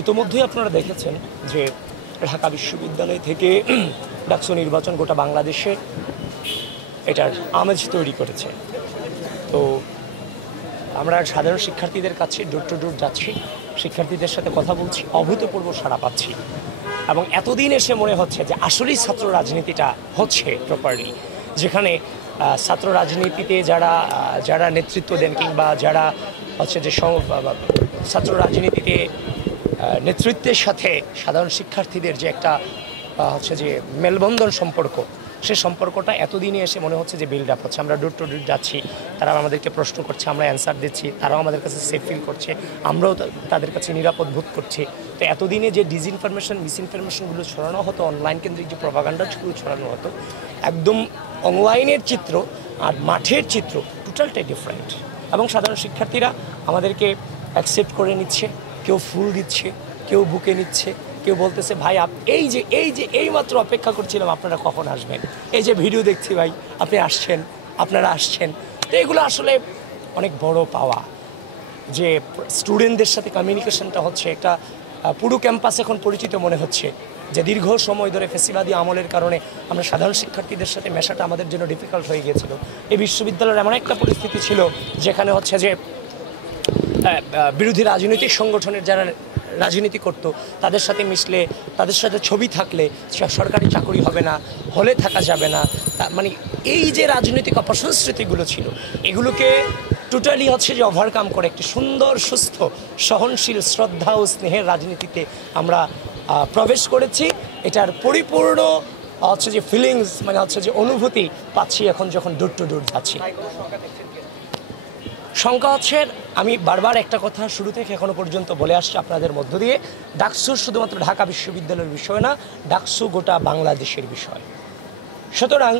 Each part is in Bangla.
ইতোমধ্যেই আপনারা দেখেছেন যে ঢাকা বিশ্ববিদ্যালয় থেকে ডাকসু নির্বাচন গোটা বাংলাদেশে এটার আমেজ তৈরি করেছে। তো আমরা সাধারণ শিক্ষার্থীদের কাছে ডোর টু ডোর যাচ্ছি, শিক্ষার্থীদের সাথে কথা বলছি, অভূতপূর্ব সাড়া পাচ্ছি এবং এতদিন এসে মনে হচ্ছে যে আসলেই ছাত্র রাজনীতিটা হচ্ছে প্রপারলি, যেখানে ছাত্র রাজনীতিতে যারা নেতৃত্ব দেন কিংবা যারা হচ্ছে যে ছাত্র রাজনীতিতে নেতৃত্বের সাথে সাধারণ শিক্ষার্থীদের যে একটা হচ্ছে যে মেলবন্ধন সম্পর্ক, সে সম্পর্কটা এতদিনে এসে মনে হচ্ছে যে বিল্ড আপ হচ্ছে। আমরা ডোর টু ডোর যাচ্ছি, তারা আমাদেরকে প্রশ্ন করছে, আমরা অ্যান্সার দিচ্ছি, তারাও আমাদের কাছে সেফ ফিল করছে, আমরাও তাদের কাছে নিরাপদ বোধ করছি। তো এতদিনে যে ডিসইনফরমেশন মিসইনফরমেশনগুলো ছড়ানো হতো, অনলাইন কেন্দ্রিক যে প্রপাগান্ডাগুলো ছড়ানো হতো, একদম অনলাইনের চিত্র আর মাঠের চিত্র টোটালটাই ডিফারেন্ট। এবং সাধারণ শিক্ষার্থীরা আমাদেরকে অ্যাকসেপ্ট করে নিচ্ছে, কেউ ফুল দিচ্ছে, কেউ বুকে নিচ্ছে, কেউ বলতেছে ভাই এই মাত্র অপেক্ষা করছিলাম আপনারা কখন আসবেন, এই যে ভিডিও দেখছি ভাই আপনারা আসছেন। তো এগুলো আসলে অনেক বড় পাওয়া, যে স্টুডেন্টদের সাথে কমিউনিকেশনটা হচ্ছে একটা পুরো ক্যাম্পাস এখন পরিচিত মনে হচ্ছে। যে দীর্ঘ সময় ধরে ফেসিবাদী আমলের কারণে আমরা সাধারণ শিক্ষার্থীদের সাথে মেশাটা আমাদের জন্য ডিফিকাল্ট হয়ে গিয়েছিল। এই বিশ্ববিদ্যালয়ের এমন একটা পরিস্থিতি ছিল যেখানে হচ্ছে যে বিরোধী রাজনৈতিক সংগঠনের যারা রাজনীতি করতো তাদের সাথে মিশলে, তাদের সাথে ছবি থাকলে সরকারি চাকরি হবে না, হলে থাকা যাবে না, মানে এই যে রাজনৈতিক অপসংস্কৃতিগুলো ছিল, এগুলোকে টোটালি হচ্ছে যে ওভারকাম করে একটি সুন্দর, সুস্থ, সহনশীল, শ্রদ্ধা ও স্নেহের রাজনীতিতে আমরা প্রবেশ করেছি। এটার পরিপূর্ণ হচ্ছে যে ফিলিংস, মানে হচ্ছে যে অনুভূতি পাচ্ছি এখন যখন ডোর টু ডোর যাচ্ছি। সংখ্যা হচ্ছে, আমি বারবার একটা কথা শুরু থেকে এখনো পর্যন্ত বলে আসছি আপনাদের মধ্য দিয়ে, ডাকসু শুধুমাত্র ঢাকা বিশ্ববিদ্যালয়ের বিষয় না, ডাকসু গোটা বাংলাদেশের বিষয়। সুতরাং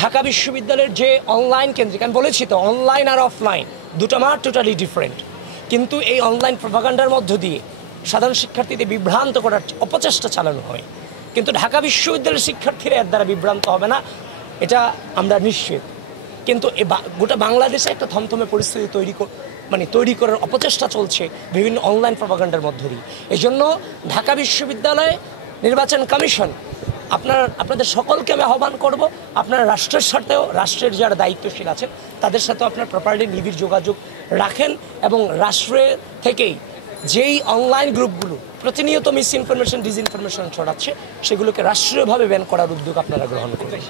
ঢাকা বিশ্ববিদ্যালয়ের যে অনলাইন কেন্দ্রিক, আমি বলেছি তো অনলাইন আর অফলাইন দুটো মাঠ টোটালি ডিফারেন্ট, কিন্তু এই অনলাইন প্রপাগান্ডার মধ্য দিয়ে সাধারণ শিক্ষার্থীদের বিভ্রান্ত করার অপচেষ্টা চালানো হয়। কিন্তু ঢাকা বিশ্ববিদ্যালয়ের শিক্ষার্থীরা এর দ্বারা বিভ্রান্ত হবে না, এটা আমরা নিশ্চিত। কিন্তু গোটা বাংলাদেশে একটা থমথমে পরিস্থিতি তৈরি করার অপচেষ্টা চলছে বিভিন্ন অনলাইন প্রপাগান্ডার মধ্য দিয়ে। এই জন্য ঢাকা বিশ্ববিদ্যালয় নির্বাচন কমিশন আপনাদের সকলকে আমি আহ্বান করব, আপনারা রাষ্ট্রের সাথেও, রাষ্ট্রের যারা দায়িত্বশীল আছেন তাদের সাথেও আপনার প্রপারলি নিবিড় যোগাযোগ রাখেন এবং রাষ্ট্রের থেকেই যেই অনলাইন গ্রুপগুলো প্রতিনিয়ত মিসইনফরমেশন ডিসইনফরমেশন ছড়াচ্ছে সেগুলোকে রাষ্ট্রীয়ভাবে ব্যান করার উদ্যোগ আপনারা গ্রহণ করবেন।